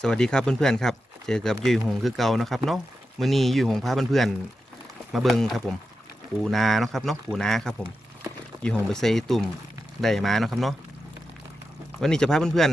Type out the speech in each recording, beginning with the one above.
สวัสดีครับเพื่อนๆครับ เจอกับยุยหงคือเก่านะครับเนาะมื้อนี้ยุยหงพาเพื่อนๆมาเบิงครับผมปูนาเนาะครับเนาะปูนาครับผมยุยหงไปใส่ตุ่มได้มาเนาะครับเนาะวันนี้จะพาเพื่อน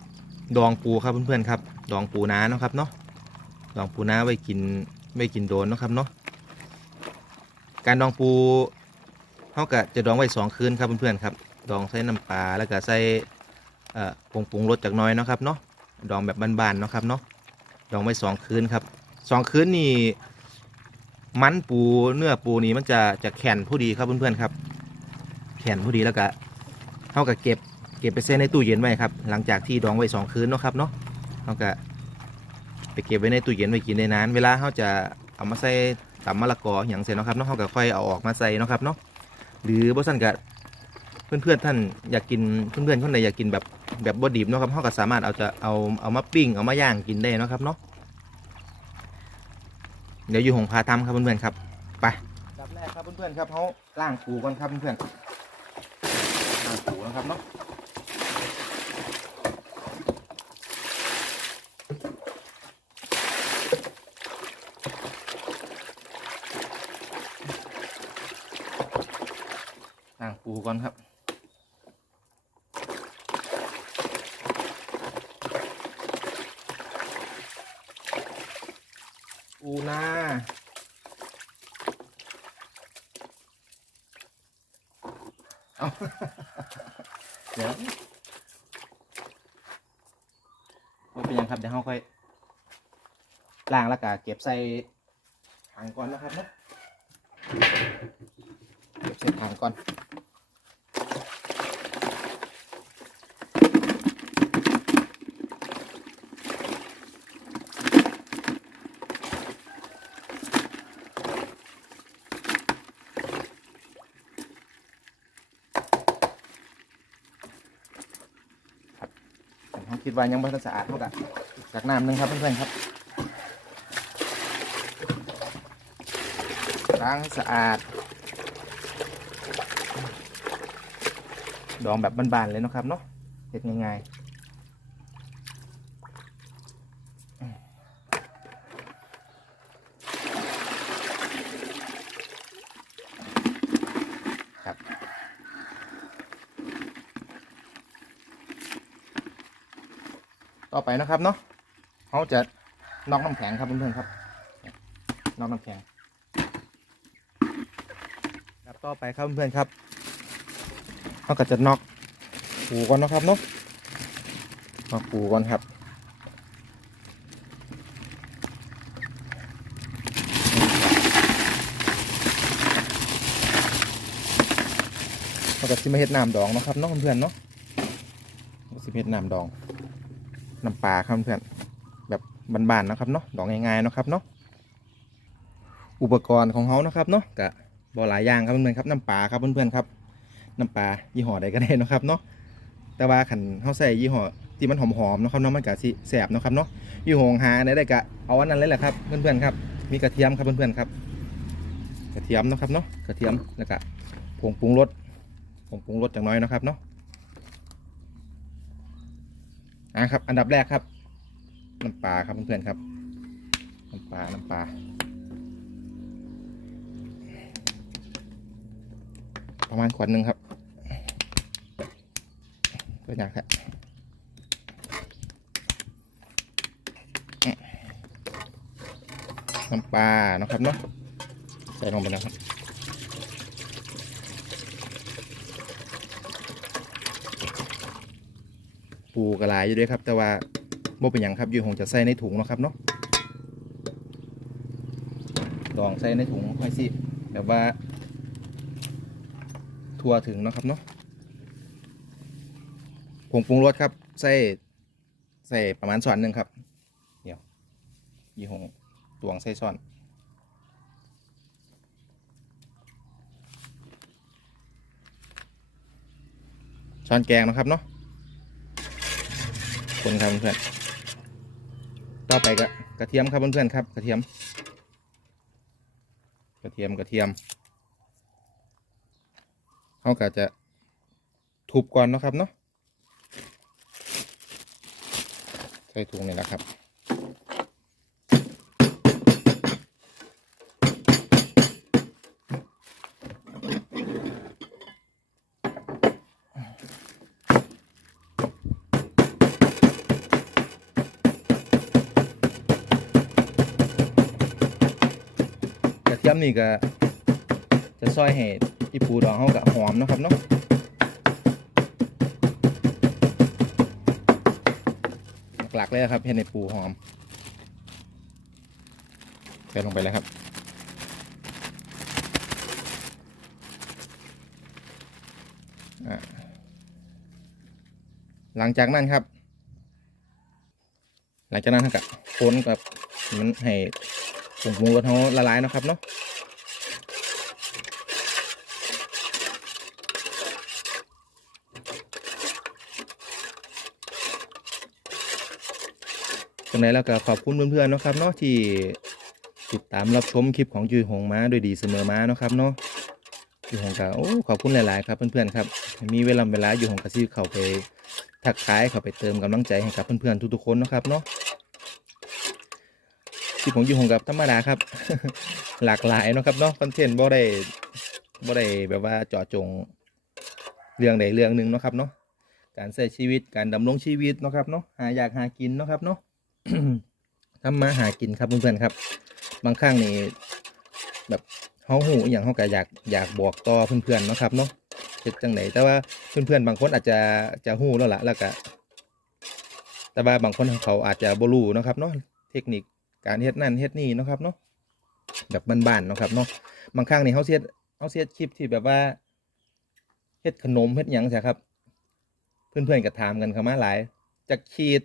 ๆดองปูครับเพื่อนๆครับดองปูนาเนาะครับเนาะดองปูนาไว้กินไว้กินโดนเนาะครับเนาะการดองปูเขาก็จะดองไว้สองคืนครับเพื่อนๆครับดองใส่น้ำปลาแล้วก็ใส่ผงปรุงรสจากน้อยเนาะครับเนาะ ดองแบบบานๆเนาะครับเนาะดองไว้สองคืนครับสองคืนนี่มันปูเนื้อปูนี่มันจะจะแข็งผู้ดีครับเพื่อนๆครับ แข็งผู้ดีแล้วก็เท่ากับเก็บเก็บไปเซในตู้เย็นไว้ครับ หลังจากที่ดองไว้สองคืนเนาะครับเนาะเท่ากับไปเก็บไว้ในตู้เย็นไว้กินได้นาน เวลาเขาจะเอามาใส่ตำมะละกออย่างเสร็จเนาะครับเนาะเขาก็ค่อยเอาออกมาใส่เนาะครับเนาะหรือบ่สั่นกับ เพื่อนๆท่านอยากกินเพื่อนๆคนไหนอยากกินแบบแบบบดดิบเนาะครับเขาก็สามารถเอาจะเอาเอามาปิ้งเอามาย่างกินได้เนาะครับเนาะเดี๋ยวอยู่หงพาทำครับเพื่อนๆครับไปดับแรกครับเพื่อนๆครับเขาล่างปูก่อนครับเพื่อนๆล่างปูนะครับเนาะล่างปูก่อนครับ ปูนา เอาเดี๋ยวว่าเป็นยังครับเดี๋ยวเราค่อยล้างแล้วก็เก็บใส่ถังก่อนนะครับเนาะเก็บใส่ถังก่อน คิดว่ายังไม่ทันสะอาดเท่ากับจากน้ำหนึงครับเพื่อนๆครับล้างให้สะอาด ดองแบบบานๆเลยนะครับเนาะเด็ดง่ายๆครับ ต่อ ไปนะครับเนาะเขาจะนอกน้ำแข็งครับเพื่อนๆครับนอกน้ำแข็งครับต่อไปครับเพื่อนๆครับเขาก็จะนอกปูก่อนนะครับเนาะนอกปูก่อนครับเขาก็สิมาเฮ็ดน้ำดองนะครับเนาะเพื่อนๆเนาะสิมเฮ็ดน้ำดอง น้ำปลาครับเพื่อนแบบบานๆนะครับเนาะดอกง่ายๆนะครับเนาะอุปกรณ์ของเขานะครับเนาะกะบ่หลายอย่างครับเพื่อนๆครับน้ำปลาครับเพื่อนๆครับน้ำปลายี่ห้อใดก็ได้นะครับเนาะแต่ว่าขันเขาใส่ยี่ห้อที่มันหอมๆนะครับเนาะมันกะสิแสบนะครับเนาะยี่ห้อหาไหนได้กะเอาอันนั้นเลยแหละครับเพื่อนๆครับ มีกระเทียมครับเพื่อนๆครับ กระเทียมนะครับเนาะกระเทียมแล้วก็ผงปรุงรสผงปรุงรสจังน้อยนะครับเนาะ อะครับ อันดับแรกครับ น้ำปลาครับเพื่อนๆครับ น้ำปลา น้ำปลา ประมาณขวดหนึ่งครับตัวอย่างครับน้ำปลาเนาะครับเนาะใส่ลงไปนะครับ ปูกระลายอยู่ด้วยครับ แต่ว่าบ่เป็นหยังครับยู่คงจะใส่ในถุงนะครับเนาะลองใส่ในถุงค่อยสิแบบว่า ทั่วถึงนะครับเนาะผงปรุงรสครับ ใส่ใส่ประมาณส่วนหนึ่งครับ เดี๋ยวยี่ห้อตวงใส่ส่วนช้อนแกงนะครับเนาะ คนครับเพื่อนต่อไปก็กระเทียมครับเพื่อนๆครับ กระเทียม กระเทียมกระเทียมเขาก็จะทุบก่อนนะครับเนาะใส่ถุงนี่แหละครับ กระเทียม นี่ก็จะซอยให้อีปูดองเขากับหอมนะครับเนาะหลักๆเลยครับเห็นในปูหอมใส่ลงไปเลยครับหลังจากนั้นครับ หลังจากนั้นครับคนกับมันให้ผงปรุงรสเขาละลายนะครับเนาะ งไหนแล้วก็ขอบคุณเพื่อนๆเนาะครับเนาะที่ติดตามรับชมคลิปของยุยหงมาโดวยดีเสมอมาเนาะครับเนาะยุยหงก็โอ้ขอบคุณหลายๆครับเพื่อนๆครับมีเวลาเวลาอยู่หงกระซิบเข้าไปทักทายเข้าไปเติมกำลังใจให้กับเพื่อนๆทุกๆคนเนาะครับเนาะที่ผมองยู่หงกับธรรมดาครับ หลากหลายเนาะครับเนาะคอนเทนต์บ่ได้บ่ได้แบบว่าเจาะจงเรื่องใดเรื่องหนึ่งเนาะครับเนาะการใช้ชีวิตการดำรงชีวิตเนาะครับเนาะหาอยากหากินเนาะครับเนาะ ทำมาหากินครับเพื่อนๆครับ บางครั้งนี่แบบเฮาหูอย่างเฮาก็อยากอยากบอกต่อเพื่อนๆเนาะครับเนาะเฮ็ดจังไดแต่ว่าเพื่อนๆบางคนอาจจะจะหูแล้วล่ะแล้วก็แต่ว่าบางคนเขาอาจจะบ่รู้นะครับเนาะเทคนิคการเฮ็ดนั่นเฮ็ดนี่นะครับเนาะแบบบ้านๆนะครับเนาะบางครั้งนี่เขาเสียเขาเสียคลิปที่แบบว่าเฮ็ดขนมเฮ็ดหยังใช่ครับ เพื่อนๆก็ถามกันเข้ามาหลายจะขีด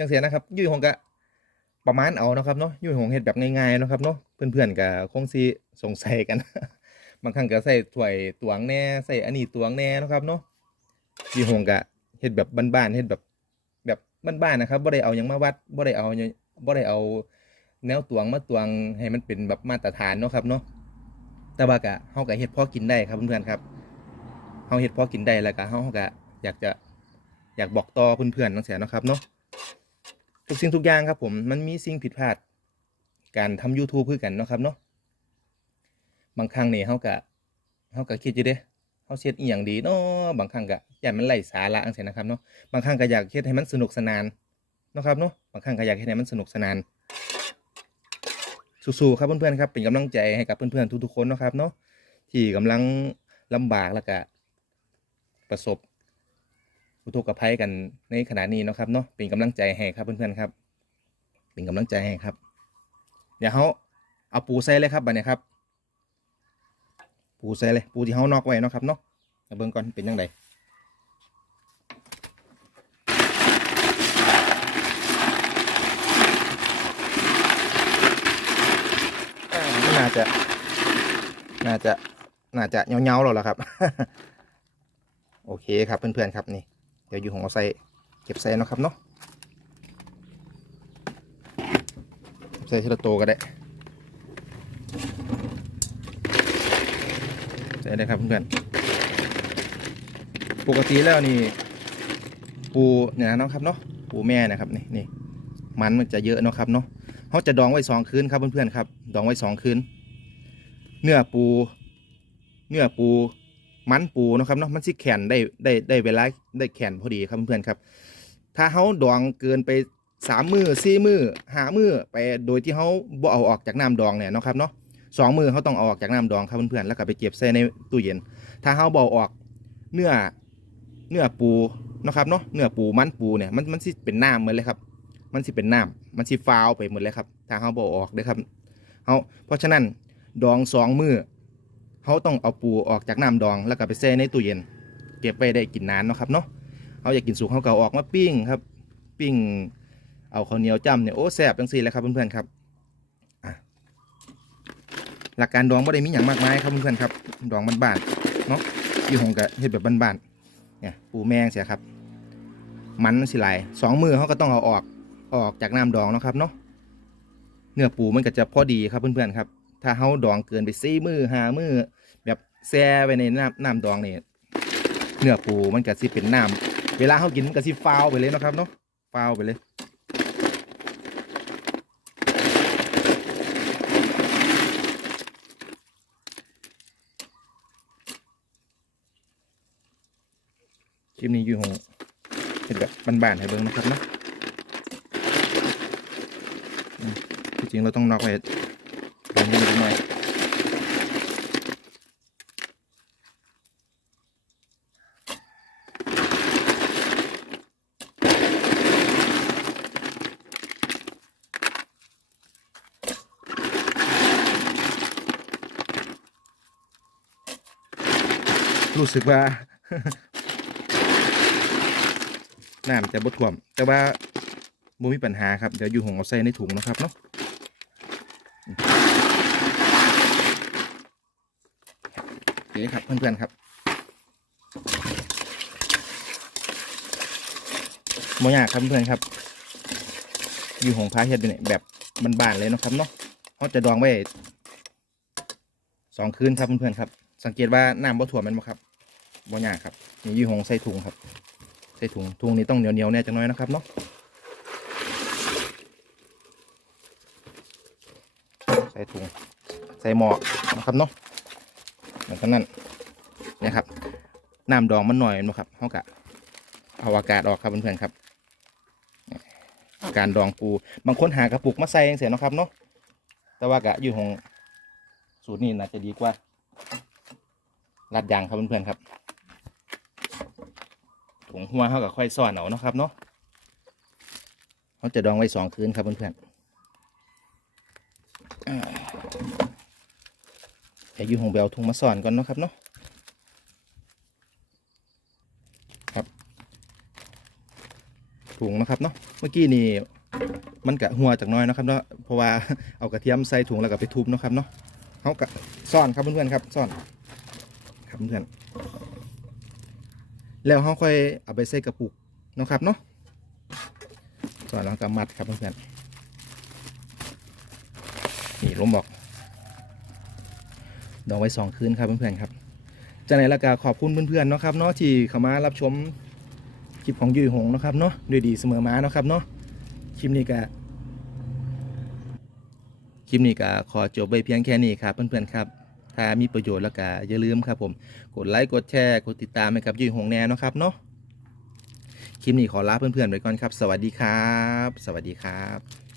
จังเสียนะครับ ยุ่ยหงก็ประมาณเอาเนาะครับเนาะยุ่ยหงเฮ็ดแบบง่ายๆนะครับเนาะเพื่อนๆก็คงสิสงสัยกัน บางครั้งก็ใส่ถ้วยตวงแน่ใส่อันนี้ตวงแน่นะครับเนาะยุ่ยหงก็เฮ็ดแบบบ้านๆเฮ็ดแบบแบบบ้านๆนะครับบ่ได้เอายังมาวัดบ่ได้เอายังบ่ได้เอาแนวตวงมาตวงให้มันเป็นแบบมาตรฐานเนาะครับเนาะแต่ว่าก็เฮาก็เฮ็ดพอกินได้ครับเพื่อนๆครับเฮาเฮ็ดพอกินได้แล้วก็เฮาก็อยากจะอยากบอกต่อเพื่อนๆจังซี่เนะครับเนาะ ทุกสิ่งทุกอย่างครับผมมันมีสิ่งผิดพลาด การทำ YouTube คือกันเนาะครับเนาะบางครั้งนี่เฮาก็เฮาก็คิดอยู่เด้เฮาเฮ็ดอีหยังดีเนาะบางครั้งก็อยากมันไร้สาระจังซี่นะครับเนาะบางครั้งก็อยากเฮ็ดให้มันสนุกสนานเนาะครับเนาะบางครั้งก็อยากเฮ็ดให้มันสนุกสนานสู้ๆครับเพื่อนๆครับเป็นกำลังใจให้กับเพื่อนๆทุกๆคนเนาะครับเนาะที่กำลังลำบากแล้วก็ประสบ อุทกภัยกันในขณะนี้เนาะครับเนาะเป็นกำลังใจให้ครับเพื่อนๆครับ เป็นกำลังใจให้ครับ เดี๋ยวเขาเอาปูใส่เลยครับบัดเนี้ยครับ ปูใส่เลย ปูที่เขานอกไว้เนาะครับเนาะมาเบิ่งก่อนเป็นยังไงอ่าน่าจะ น่าจะ น่าจะเงาๆแล้วล่ะครับ โอเคครับเพื่อนๆครับนี่ เดี๋ยวอยู่ของเราใส่เก็บใส่นะครับเนาะเก็บใส่ทีละโตก็ได้ใส่ได้ครับเพื่อนๆปกติแล้วนี่ปูเนี่ยนะครับเนาะปูแม่นะครับนี่นี่มันมันจะเยอะนะครับเนาะเขาจะดองไว้สองคืนครับเพื่อนๆครับ ดองไว้สองคืน เนื้อปู เนื้อปู มันปูนะครับเนาะมันสิแข็งได้ได้ได้เวลาได้แข็งพอดีครับเพื่อนๆครับ ถ้าเขาดองเกินไปสามมือสี่มือห้ามือไปโดยที่เขาบ่เอาออกจากน้ำดองเนี่ยนะครับเนาะสองมือเขาต้องเอาออกจากน้ำดองครับเพื่อนๆแล้วก็ไปเก็บใส่ในตู้เย็น ถ้าเขาบ่เอาออกเนื้อเนื้อปูนะครับเนาะเนื้อปูมันปูเนี่ยมันมันสิเป็นน้ำเหมดเลยครับ มันสิเป็นน้ำมันสิฟาวไปหมดเลยครับถ้าเขาบ่เอาออกเด้อครับเขาเพราะฉะนั้นดองสองมือ เขาต้องเอาปูออกจากน้ำดองแล้วก็ไปแช่ในตู้เย็น เก็บไว้ได้กินนานเนาะครับเนาะเขาอยากกินสุกเขาก็เอาออกมาปิ้งครับปิ้งเอาข้าวเหนียวจ้ำเนี่ยโอ้แซ่บจังซี่แหละครับเพื่อนๆครับหลักการดองไม่ได้มีอย่างมากมายครับเพื่อนๆครับดองบ้านๆเนาะอยู่หงกะเฮ็ดแบบบ้านๆเนี่ยปูแมงเสียครับ มันสิหลสองมือเขาก็ต้องเอาออกอออกจากน้ำดองเนาะครับเนาะเนื้อปูมันก็จะพอดีครับเพื่อนๆครับ ถ้าเฮาดองเกินไปสี่มือห้ามือแบบแซ่ไปในน้ำน้ำดองเนี่เนื้อปูมันก็สิเป็นน้ำเวลาเฮากินมันก็สิฟาวไปเลยนะครับเนาะฟาวไปเลยคลิปนี้อยู่หงเห็นแบบบานๆให้เบิ้งนะครับนะที่จริงเราต้องนอกไว้ ตรงนี้นิดหน่อยรู้สึกว่าน้ำจะบดท่วม แต่ว่าบ่มีปัญหาครับ เดี๋ยวอยู่หงเอาใส่ในถุงนะครับเนาะ โอเครับเพื่อนๆครับโมยากครับเพื่อนๆครับ อยู่หงพาเฮ็ดเป็นแบบบานๆเลยนะครับเนาะเขาจะดองไว้สองคืนครับเพื่อนๆครับ สังเกตว่าน้ำบ่ท่วมันบ่ครับบ่ยากครับนี่อยู่หงใส่ถุงครับ ใส่ถุงถุงนี้ต้องเหนียวๆแน่จังน้อยนะครับเนาะใส่ถุงใส่หม้อนะครับเนาะ มือนกันนั่นเนี่ครับน้ำดองมันหน่อยนะครับเขากะเอาอากาศออกครับเพื่อนๆครับ การดองปูบางคนหากระปุกมาใส่เองเสียนะครับเนาะแต่ว่ากะอยู่ของสูตรนี้น่าจะดีกว่าลัดยางครับเพื่อนๆครับถุงหัวเขากับค่อยซ่อนเอานะครับเนาะเขาจะดองไว้สองคืนครับเพื่อนๆ แต่อยู่หงเบลถุงมาซ่อนก่อนเนาะครับเนาะครับถุงนะครับเนาะเมื่อกี้นี่มันกะหัวจากน้อยนะครับเนาะเพราะว่าเอากระเทียมใส่ถุงแล้วก็ไปทุบเนาะครับเนาะเขากะซ่อนครับเพื่อนๆครับซ่อนครับเพื่อนแล้วเขาค่อยเอาไปใส่กระปุกเนาะครับเนาะส่วนเราก็มัดครับเพื่อนๆนี่ลมบอก ดองไว้สองคืนครับเพื่อนๆครับจากไหนละกาขอบคุณเพื่อนๆเนาะครับเนาะที่เข้ามารับชมคลิปของยุยหงนะครับเนาะด้วยดีเสมอมาเนาะครับเนาะคลิปนี้ก็คลิปนี้ก็ขอจบไปเพียงแค่นี้ครับเพื่อนๆครับถ้ามีประโยชน์แล้วก็อย่าลืมครับผมกดไลค์กดแชร์กดติดตามให้กับยุ้ยหงแน่นะครับเนาะคลิปนี้ขอลาเพื่อนๆไปก่อนครับ สวัสดีครับ สวัสดีครับ